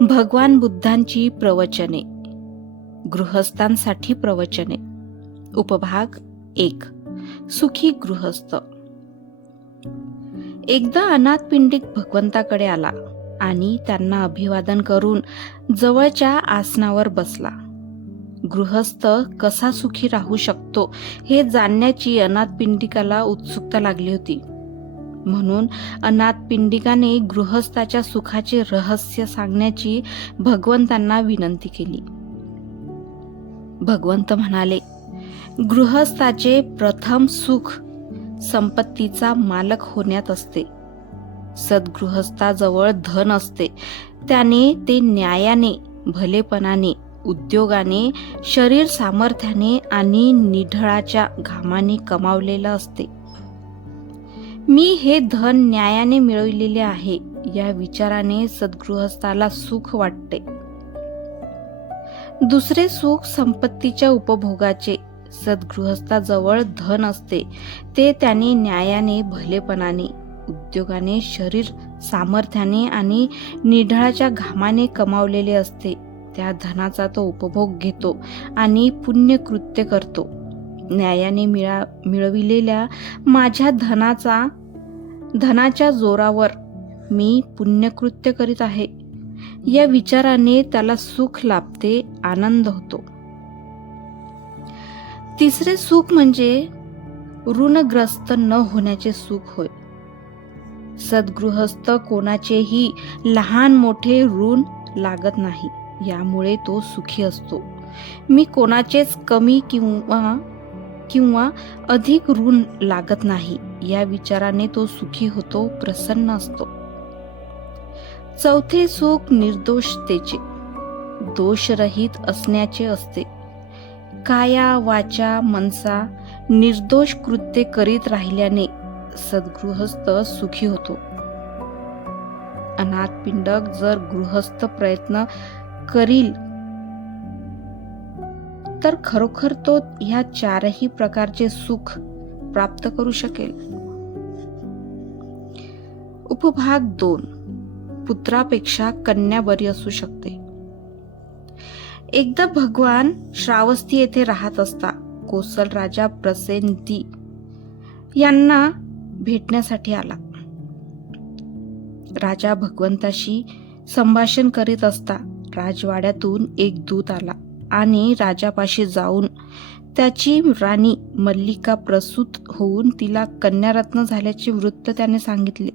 भगवान बुद्धांची प्रवचने गृहस्थांसाठी प्रवचने. उपभाग एक. सुखी गृहस्थ. एकदा अनाथ पिंडिक भगवंताकडे आला आणि त्यांना अभिवादन करून जवळच्या आसनावर बसला. गृहस्थ कसा सुखी राहू शकतो हे जाणण्याची अनाथ पिंडिकाला उत्सुकता लागली होती. म्हणून अनाथ पिंडिकाने गृहस्थाच्या सुखाचे रहस्य सांगण्याची भगवंतांना विनंती केली. भगवंत म्हणाले गृहस्थाचे प्रथम सुख संपत्तीचा मालक होण्यात असते. सद्गृहस्थाजवळ धन असते. त्याने ते न्यायाने भलेपणाने उद्योगाने शरीर सामर्थ्याने आणि निढळाच्या घामाने कमावलेलं असते. मी हे धन न्यायाने मिळवलेले आहे. या विचाराने सद्गृहस्थाला सुख वाटते. दुसरे सुख संपत्तीच्या उपभोगाचे. सद्गृहस्थाजवळ धन असते. ते त्याने न्यायाने भलेपणाने उद्योगाने शरीर सामर्थ्याने आणि निढळाच्या घामाने कमावलेले असते. त्या धनाचा तो उपभोग घेतो आणि पुण्यकृत्य करतो. न्यायाने मिळा मिळविलेल्या माझ्या धनाचा धनाच्या जोरावर मी पुण्यकृत्य करीत आहे. या विचाराने त्याला सुख लाभते आनंद होतो. तिसरे सुख म्हणजे ऋणग्रस्त न होण्याचे सुख होय. सद्गृहस्थ कोणाचेही लहान मोठे ऋण लागत नाही यामुळे तो सुखी असतो. मी कोणाचेच कमी किंवा किंवा अधिक ऋण लागत नाही या विचाराने तो सुखी होतो प्रसन्न असतो. चौथे सुख निर्दोषतेचे दोषरहित असण्याचे असते. काया वाचा मनसा निर्दोष कृत्य करीत राहिल्याने सद्गृहस्थ सुखी होतो. अनाथ पिंडक जर गृहस्थ प्रयत्न करील तर खरोखर तो ह्या चारही प्रकारचे सुख प्राप्त करू शकेल. उपभाग दोन. पुत्रापेक्षा कन्या बरी असू शकते. एकदा भगवान श्रावस्ती येथे राहत असता कोसल राजा प्रसेंती यांना भेटण्यासाठी आला. राजा भगवंताशी संभाषण करीत असता राजवाड्यातून एक दूत आला. आणि राजापाशी जाऊन त्याची राणी मल्लिका प्रसूत होऊन तिला कन्यारत्न झाल्याचे वृत्त त्याने सांगितले.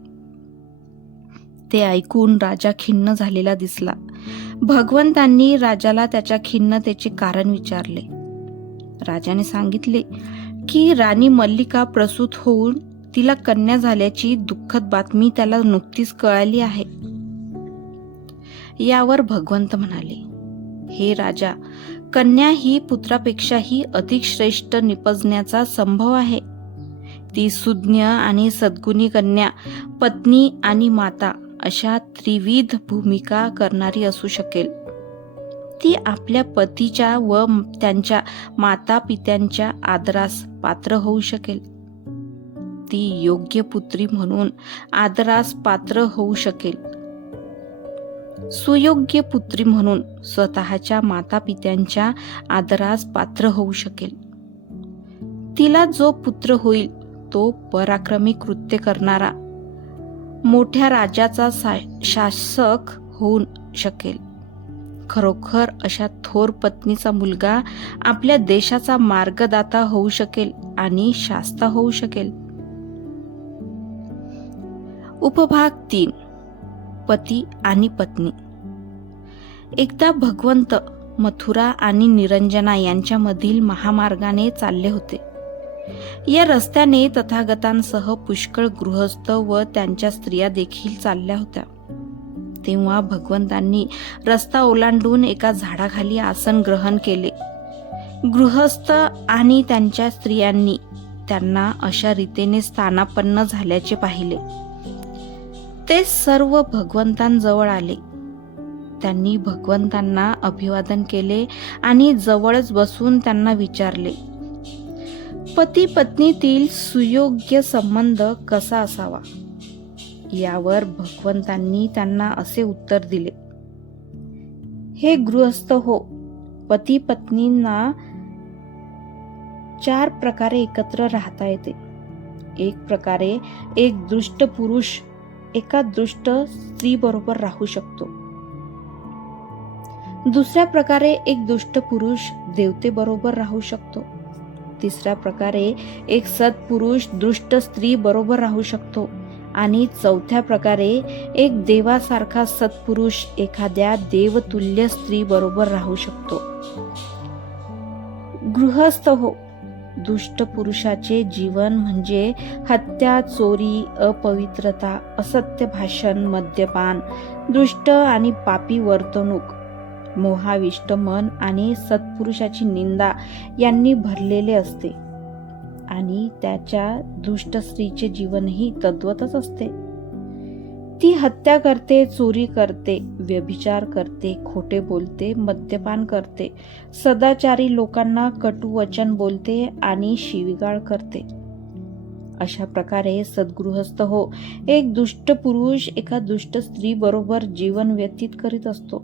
ते ऐकून राजा खिन्न झालेला दिसला. भगवंतांनी राजाला त्याच्या खिन्नतेचे कारण विचारले. राजाने सांगितले की राणी मल्लिका प्रसूत होऊन तिला कन्या झाल्याची दुःखद बातमी त्याला नुकतीच कळाली आहे. यावर भगवंत म्हणाले हे राजा कन्या ही पुत्रापेक्षाही अधिक श्रेष्ठ निपजण्याचा संभव आहे. ती सुज्ञ आणि सद्गुणी कन्या पत्नी आणि माता अशा त्रिविध भूमिका करणारी असू शकेल. ती आपल्या पतीच्या व त्यांच्या माता पित्यांच्या आदरास पात्र होऊ शकेल. ती योग्य पुत्री म्हणून आदरास पात्र होऊ शकेल. सुयोग्य पुत्री म्हणून स्वतःच्या मातापित्यांच्या आदरास पात्र होऊ शकेल. तिला जो पुत्र होईल तो पराक्रमी कृत्य करणारा मोठ्या राजाचा शासक होऊ शकेल. खरोखर अशा थोर पत्नीचा मुलगा आपल्या देशाचा मार्गदाता होऊ शकेल आणि शास्ता होऊ शकेल. उपभाग तीन. पती आणि पत्नी. एकदा भगवंत मथुरा आणि निरंजना यांच्यामधील महामार्गाने चालले होते. या रस्त्याने तथागतांसह पुष्कळ गृहस्थ व त्यांच्या स्त्रिया देखील चालल्या होत्या. तेव्हा भगवंतांनी रस्ता ओलांडून एका झाडाखाली आसन ग्रहण केले. गृहस्थ आणि त्यांच्या स्त्रियांनी त्यांना अशा रीतीने स्थानापन्न झाल्याचे पाहिले. ते सर्व भगवंतांजवळ आले. त्यांनी भगवंतांना अभिवादन केले आणि जवळच बसून त्यांना विचारले पती पत्नीतील सुयोग्य संबंध कसा असावा? यावर भगवंतांनी त्यांना असे उत्तर दिले हे गृहस्थ हो पती पत्नींना चार प्रकारे एकत्र राहता येते. एक प्रकारे एक दृष्ट पुरुष एका दृष्ट स्त्रीबरोबर राहू शकतो. दुसऱ्या प्रकारे एक दुष्ट पुरुष देवतेबरोबर राहू शकतो. तिसऱ्या प्रकारे एक सत्पुरुष दृष्ट स्त्री बरोबर राहू शकतो. आणि चौथ्या प्रकारे एक देवासारखा सत्पुरुष एखाद्या देवतुल्य स्त्री बरोबर राहू शकतो. गृहस्थ हो दुष्ट पुरुषाचे जीवन म्हणजे हत्या चोरी अपवित्रता असत्य भाषण मद्यपान दुष्ट आणि पापी वर्तणूक मोहाविष्ट मन आणि सत्पुरुषाची निंदा यांनी भरलेले असते. आणि त्याच्या दुष्ट स्त्रीचे जीवनही तद्वतच असते. ती हत्या करते चोरी करते व्यभिचार करते खोटे बोलते मद्यपान करते सदाचारी लोकांना कटू वचन बोलते आणि शिविगाळ करते. अशा प्रकारे सद्गृहस्थ हो एक दुष्ट पुरुष एका दुष्ट स्त्री बरोबर जीवन व्यतीत करीत असतो.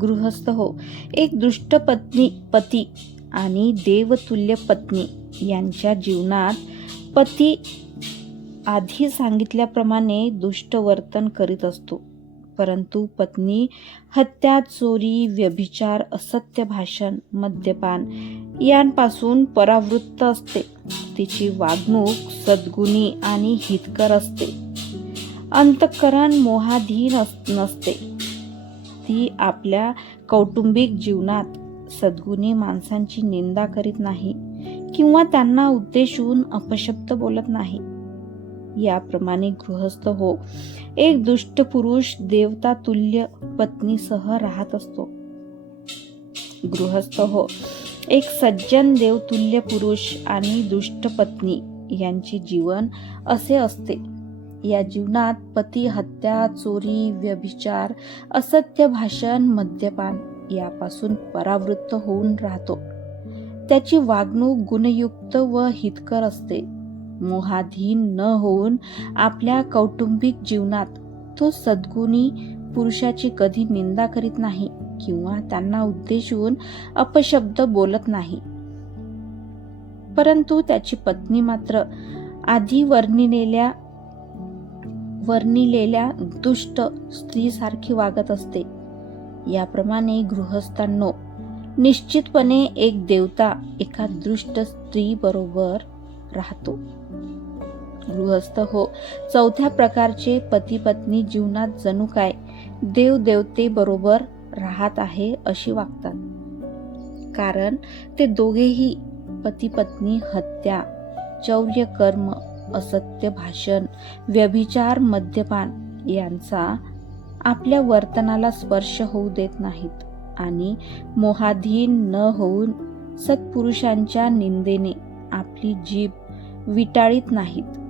गृहस्थ हो एक दुष्ट पत्नी पती आणि देवतुल्य पत्नी यांच्या जीवनात पती आधी सांगितल्याप्रमाणे दुष्ट वर्तन करीत असतो. परंतु पत्नी हत्या चोरी व्यभिचार असत्य भाषण मद्यपान यांपासून परावृत्त असते. तिची वागणूक सद्गुणी आणि हितकर असते. अंतःकरण मोहाधीन नसते. ती आपल्या कौटुंबिक जीवनात सद्गुणी माणसांची निंदा करीत नाही किंवा त्यांना उद्देशून अपशब्द बोलत नाही. याप्रमाणे गृहस्थ हो. एक दुष्ट पुरुष देवता तुल्य पत्नीसह राहत असतो. गृहस्थ हो. एक सज्जन देवतुल्य पुरुष आणि दुष्ट पत्नी यांचे जीवन असे असते. या जीवनात पती हत्या चोरी व्यभिचार असत्य भाषण मद्यपान यापासून परावृत्त होऊन राहतो. त्याची वागणूक गुणयुक्त व हितकर असते. मोहाधीन न होऊन आपल्या कौटुंबिक जीवनात तो सद्गुणी पुरुषाची कधी निंदा करीत नाही किंवा त्यांना उद्देशून अपशब्द बोलत नाही. परंतु त्याची पत्नी मात्र आधी वर्णिलेल्या वर्णिलेल्या दुष्ट स्त्रीसारखी वागत असते. याप्रमाणे गृहस्थांनो निश्चितपणे एक देवता एका दृष्ट स्त्री बरोबर राहतो. गृहस्थ हो. चौथ्या प्रकारचे पती पत्नी जीवनात जणू काय? देव देवते बरोबर राहत आहे अशी वागतात. कारण ते दोघेही पती पत्नी हत्या चौर्य कर्म असत्य भाषण व्यभिचार मद्यपान यांचा आपल्या वर्तनाला स्पर्श होऊ देत नाहीत आणि मोहाधीन न होऊन सत्पुरुषांच्या निंदेने आपली जीभ विटाळीत नाहीत.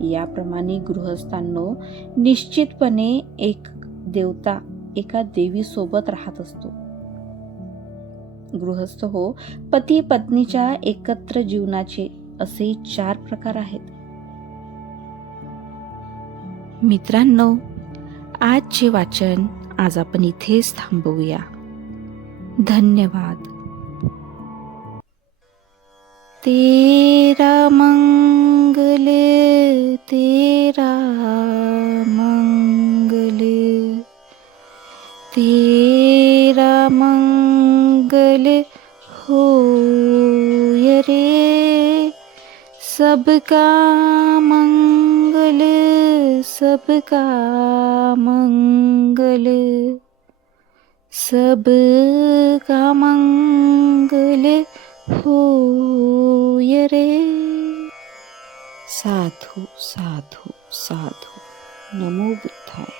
याप्रमाणे गृहस्थांनो निश्चितपणे एक देवता एका देवी सोबत राहत असतो. गृहस्थ हो पती पत्नीच्या एकत्र जीवनाचे असे चार प्रकार आहेत. मित्रांनो आजचे वाचन आज आपण इथेच थांबवूया. धन्यवाद. तेरा मंगल तेरा मंगल तेरा मंगल हो रे सबका मंगल सबका मंगल सबका मंगल होय रे साधू साधू साधू. नमो बुद्धाय.